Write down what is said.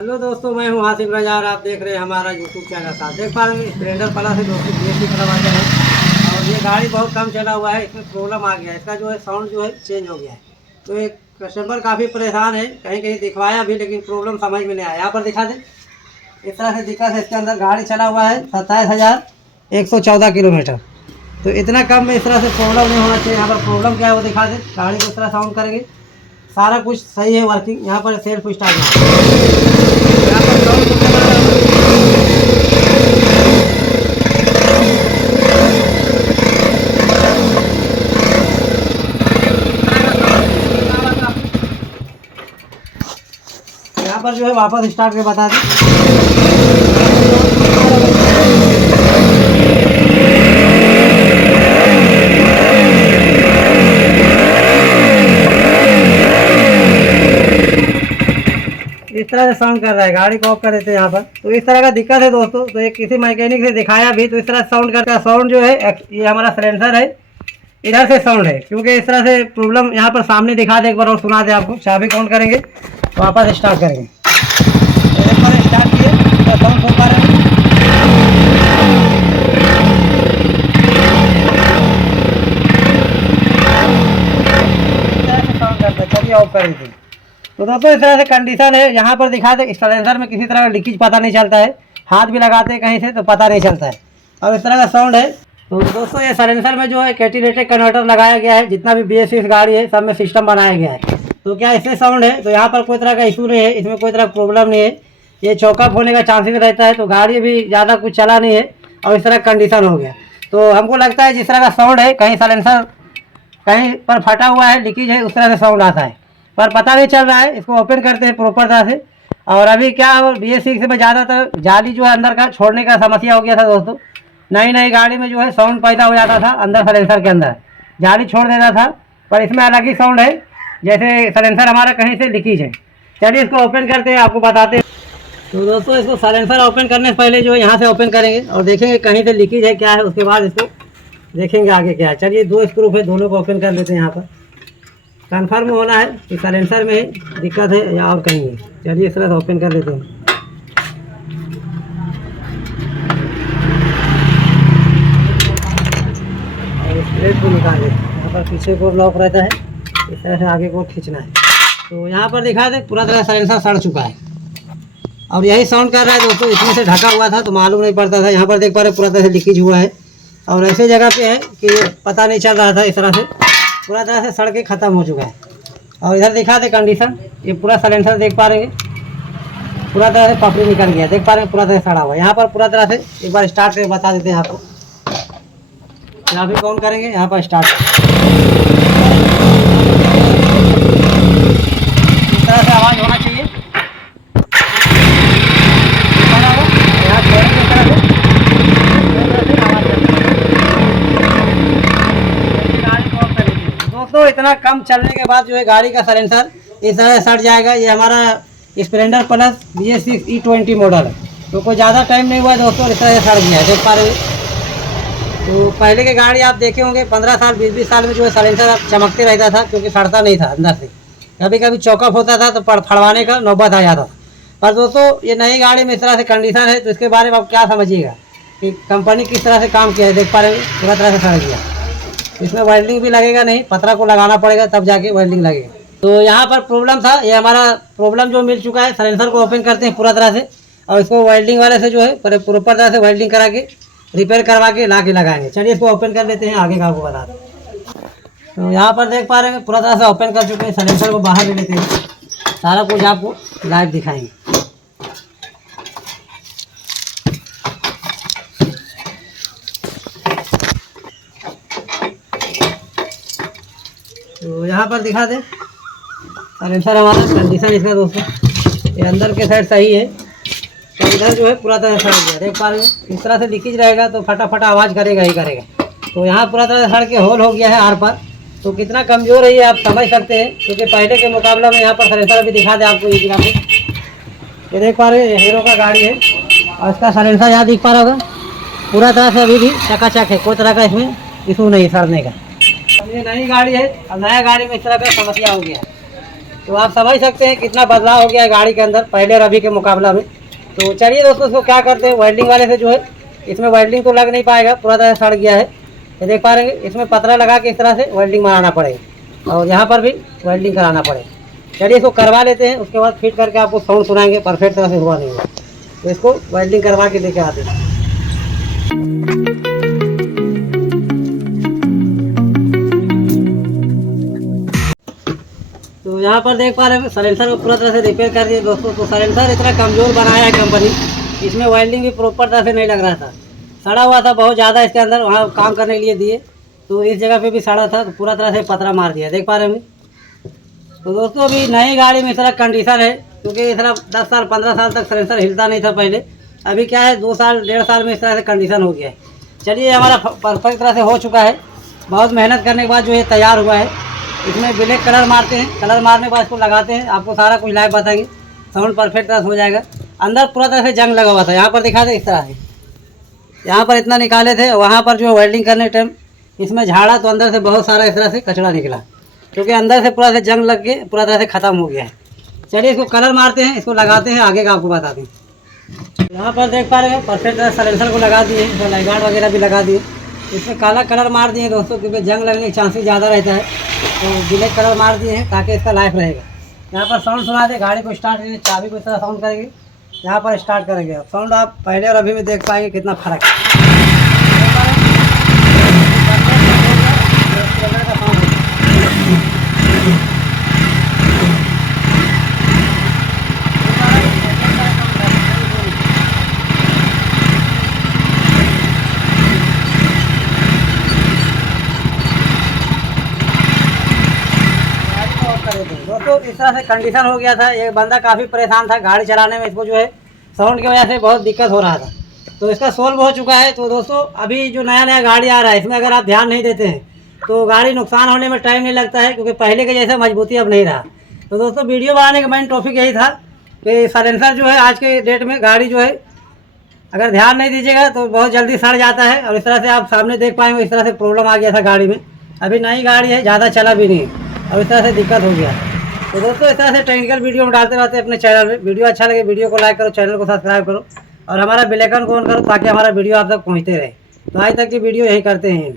Hello दोस्तों, मैं हूं हासिफ रजा और आप देख रहे हैं हमारा यूट्यूब चैनल। साथ देख पा रहे हैं स्प्लेंडर प्लस से दोस्तों BS करवाते हैं और ये गाड़ी बहुत कम चला हुआ है। इसमें प्रॉब्लम आ गया है, इसका जो है साउंड जो है चेंज हो गया है। तो एक कस्टमर काफ़ी परेशान है, कहीं कहीं दिखवाया भी लेकिन प्रॉब्लम समझ में नहीं आया। यहाँ पर दिखा दें, इस तरह से दिक्कत है। इसके अंदर गाड़ी चला हुआ है 27,114 किलोमीटर। तो इतना कम में इस तरह से प्रॉब्लम नहीं होना चाहिए। यहाँ पर प्रॉब्लम क्या है वो दिखा दें। गाड़ी को इस तरह साउंड करेंगे, सारा कुछ सही है वर्किंग। यहाँ पर सेल्फ स्टार्ट यहाँ पर साउंड को चला रहा है। यहाँ पर जो है वापस स्टार्ट के बता दें। इस तरह से साउंड कर रहा है। गाड़ी को ऑफ कर देते हैं यहाँ पर। तो इस तरह का दिक्कत है दोस्तों। तो एक किसी मैकेनिक से दिखाया भी, तो इस तरह साउंड करता है। साउंड जो है ये हमारा सिलेंसर है, इधर से साउंड है, क्योंकि इस तरह से प्रॉब्लम यहाँ पर सामने दिखा दे एक बार और सुना दे आपको। चाबी काउंट करेंगे, वापस स्टार्ट करेंगे। एक बार स्टार्ट किए तो साउंड सुन पा रहे हैं। साउंड करता है, चलिए ऑफ कर देते हैं। तो दोस्तों इस तरह से कंडीशन है। यहाँ पर दिखा दे सिलेंसर में किसी तरह का लीकेज पता नहीं चलता है। हाथ भी लगाते हैं कहीं से तो पता नहीं चलता है। और इस तरह का साउंड है। तो दोस्तों ये सिलेंसर में जो है कैटेलिटिक कन्वर्टर लगाया गया है। जितना भी BS6 गाड़ी है सब में सिस्टम बनाया गया है। तो क्या इससे साउंड है, तो यहाँ पर कोई तरह का इशू नहीं है, इसमें कोई तरह का प्रॉब्लम नहीं है। ये चौकअप होने का चांसेस रहता है। तो गाड़ी भी ज़्यादा कुछ चला नहीं है और इस तरह कंडीशन हो गया। तो हमको लगता है जिस तरह का साउंड है, कहीं सिलेंसर कहीं पर फटा हुआ है, लीकेज है, उस तरह से साउंड आता है, पर पता नहीं चल रहा है। इसको ओपन करते हैं प्रॉपर तरह से। और अभी क्या BS6 में ज़्यादातर जाली जो है अंदर का छोड़ने का समस्या हो गया था दोस्तों। नई नई गाड़ी में जो है साउंड पैदा हो जाता था अंदर सिलेंसर के अंदर, जाली छोड़ देता था। पर इसमें अलग ही साउंड है, जैसे सिलेंसर हमारा कहीं से लीकेज है। चलिए इसको ओपन करते हैं, आपको बताते हैं। तो दोस्तों इसको सिलेंसर ओपन करने से पहले जो है यहाँ से ओपन करेंगे और देखेंगे कहीं से लीकेज है क्या है। उसके बाद इसको देखेंगे आगे क्या है। चलिए 2 स्क्रू है, दोनों को ओपन कर लेते हैं। यहाँ पर कन्फर्म होना है कि सिलेंसर में दिक्कत है या और कहीं है। चलिए इस तरह से ओपन कर लेते हैं। और स्प्रेड को निकाल लेते हैं। यहाँ पर पीछे को लॉक रहता है, इस तरह से आगे को खींचना है। तो यहाँ पर दिखा दे पूरा तरह सिलेंसर सड़ चुका है और यही साउंड कर रहा है दोस्तों। इसमें से ढका हुआ था तो मालूम नहीं पड़ता था। यहाँ पर देख पा रहे पूरा तरह से लीकेज हुआ है और ऐसे जगह पे है कि पता नहीं चल रहा था। इस तरह से पूरा तरह से सड़ के ख़त्म हो चुका है। और इधर दिखा दे कंडीशन, ये पूरा सिलेंसर देख पा रहे हैं, पूरा तरह से पपड़ी निकल गया। देख पा रहे हैं पूरा तरह से सड़ा हुआ है। यहाँ पर पूरा तरह से एक बार स्टार्ट करके बता देते हैं आपको। यहाँ भी काउंट करेंगे, यहाँ पर स्टार्ट इस तरह से आवाज़ होना चाहिए। यहाँ छोड़ेंगे इस तरह से दोस्तों। इतना कम चलने के बाद जो है गाड़ी का सिलेंसर इस तरह से सट जाएगा। ये हमारा Splendor plus BS6 E20 model है। तो कोई ज़्यादा टाइम नहीं हुआ है दोस्तों, इस तरह से सड़ गया है, देख पा रहे हो। तो पहले के गाड़ी आप देखे होंगे 15 साल 20-20 साल में जो है सिलेंसर चमकते रहता था, क्योंकि सड़ता नहीं था अंदर से। कभी कभी चौकअप होता था तो फड़वाने का नौबत आ जाता था। पर दोस्तों ये नई गाड़ी में इस तरह से कंडीशन है, तो इसके बारे में आप क्या समझिएगा कि कंपनी किस तरह से काम किया है। देख पा रहे हो पूरा तरह से सड़ गया। इसमें वेल्डिंग भी लगेगा नहीं, पतरा को लगाना पड़ेगा तब जाके वेल्डिंग लगेगा। तो यहाँ पर प्रॉब्लम था, ये हमारा प्रॉब्लम जो मिल चुका है। सिलेंसर को ओपन करते हैं पूरा तरह से और इसको वेल्डिंग वाले से जो है प्रॉपर तरह से वेल्डिंग करा के रिपेयर करवा के ला के लगाएंगे। चलिए इसको ओपन कर लेते हैं, आगे का आपको बता दें। तो यहाँ पर देख पा रहे हैं पूरा तरह से ओपन कर चुके हैं। सिलेंसर को बाहर ले लेते हैं, सारा कुछ आपको लाइव दिखाएंगे। तो यहाँ पर दिखा दें सिलेंसर हमारा कंडीशन इसका दोस्तों। ये अंदर के साइड सही है, तो इधर जो है पूरा तरह सड़ गया। देख पा रहे हैं इस तरह से लीकेज रहेगा तो फटाफट आवाज़ करेगा ही करेगा। तो यहाँ पूरा तरह सड़ के होल हो गया है आर पर। तो कितना कमज़ोर है ये आप समझ सकते हैं, क्योंकि पहले के मुकाबला में यहाँ पर सिलेंसर भी दिखा दे आपको। ये जगह पे ये देख पा रहे हैं हीरो का गाड़ी है और इसका सिलेंसर यहाँ दिख पा रहा होगा पूरा तरह से अभी भी चकाचक है, कोई तरह का इसमें इशू नहीं सड़ने का। ये नई गाड़ी है और नया गाड़ी में इस तरह का समस्या हो गया है। तो आप समझ सकते हैं कितना बदलाव हो गया है गाड़ी के अंदर पहले और अभी के मुकाबला में। तो चलिए दोस्तों, इसको क्या करते हैं, वेल्डिंग वाले से जो है, इसमें वेल्डिंग तो लग नहीं पाएगा, पूरा तरह सड़ गया है, ये देख पा रहे हैं। इसमें पतरा लगा के इस तरह से वेल्डिंग मारना पड़ेगा और यहाँ पर भी वेल्डिंग कराना पड़ेगा। चलिए इसको करवा लेते हैं, उसके बाद फिट करके आपको साउंड सुनाएंगे परफेक्ट तरह से हुआ नहीं हुआ। तो इसको वेल्डिंग करवा के देके आते हैं। तो यहाँ पर देख पा रहे हैं साइलेंसर को पूरा तरह से रिपेयर कर दिए दोस्तों। तो साइलेंसर इतना कमज़ोर बनाया है कंपनी, इसमें वेल्डिंग भी प्रॉपर तरह से नहीं लग रहा था, सड़ा हुआ था बहुत ज़्यादा इसके अंदर। वहाँ काम करने के लिए दिए तो इस जगह पे भी सड़ा था, तो पूरा तरह से पतरा मार दिया, देख पा रहे हैं। तो दोस्तों अभी नई गाड़ी में इस तरह कंडीशन है, क्योंकि इस तरह 10 साल 15 साल तक साइलेंसर हिलता नहीं था पहले। अभी क्या है 2 साल 1.5 साल में इस तरह से कंडीशन हो गया है। चलिए हमारा परफेक्ट तरह से हो चुका है, बहुत मेहनत करने के बाद जो है तैयार हुआ है। इसमें ब्लैक कलर मारते हैं, कलर मारने के बाद इसको लगाते हैं, आपको सारा कुछ लाइव बताएंगे, साउंड परफेक्ट तरह से हो जाएगा। अंदर पूरा तरह से जंग लगा हुआ था, यहाँ पर दिखा दे इस तरह से, यहाँ पर इतना निकाले थे, वहाँ पर जो वेल्डिंग करने टाइम इसमें झाड़ा तो अंदर से बहुत सारा इस तरह से कचरा निकला, क्योंकि अंदर से पूरा से जंग लग के पूरा तरह से ख़त्म हो गया है। चलिए इसको कलर मारते हैं, इसको लगाते हैं, आगे का आपको बताते हैं। यहाँ पर देख पा रहे हैं परफेक्ट तरह साइलेंसर को लगा दिए, इसमें लाइट गार्ड वगैरह भी लगा दिए। इसमें काला कलर मार दिए दोस्तों, क्योंकि जंग लगने के चांसेस ज़्यादा रहता है, तो ब्लैक कलर मार दिए हैं ताकि इसका लाइफ रहेगा। यहाँ पर साउंड सुना दे, गाड़ी को स्टार्ट करेंगे, चाबी को इस तरह साउंड करेंगे, यहाँ पर स्टार्ट करेंगे। साउंड आप पहले और अभी में देख पाएंगे कितना फ़र्क है। दोस्तों इस तरह से कंडीशन हो गया था, ये बंदा काफ़ी परेशान था गाड़ी चलाने में, इसको जो है साउंड की वजह से बहुत दिक्कत हो रहा था, तो इसका सोल्व हो चुका है। तो दोस्तों अभी जो नया नया गाड़ी आ रहा है, इसमें अगर आप ध्यान नहीं देते हैं तो गाड़ी नुकसान होने में टाइम नहीं लगता है, क्योंकि पहले के जैसा मजबूती अब नहीं रहा। तो दोस्तों वीडियो बनाने का मेन टॉपिक यही था कि साइलेंसर जो है आज के डेट में गाड़ी जो है अगर ध्यान नहीं दीजिएगा तो बहुत जल्दी सड़ जाता है, और इस तरह से आप सामने देख पाएंगे इस तरह से प्रॉब्लम आ गया था गाड़ी में। अभी नई गाड़ी है, ज़्यादा चला भी नहीं, और इस तरह से दिक्कत हो गया। तो दोस्तों इस तरह से टेक्निकल वीडियो में डालते रहते हैं अपने चैनल में। वीडियो अच्छा लगे वीडियो को लाइक करो, चैनल को सब्सक्राइब करो और हमारा बेल आइकन को ऑन करो ताकि हमारा वीडियो आप तक पहुंचते रहे। तो आज तक की वीडियो यही करते हैं।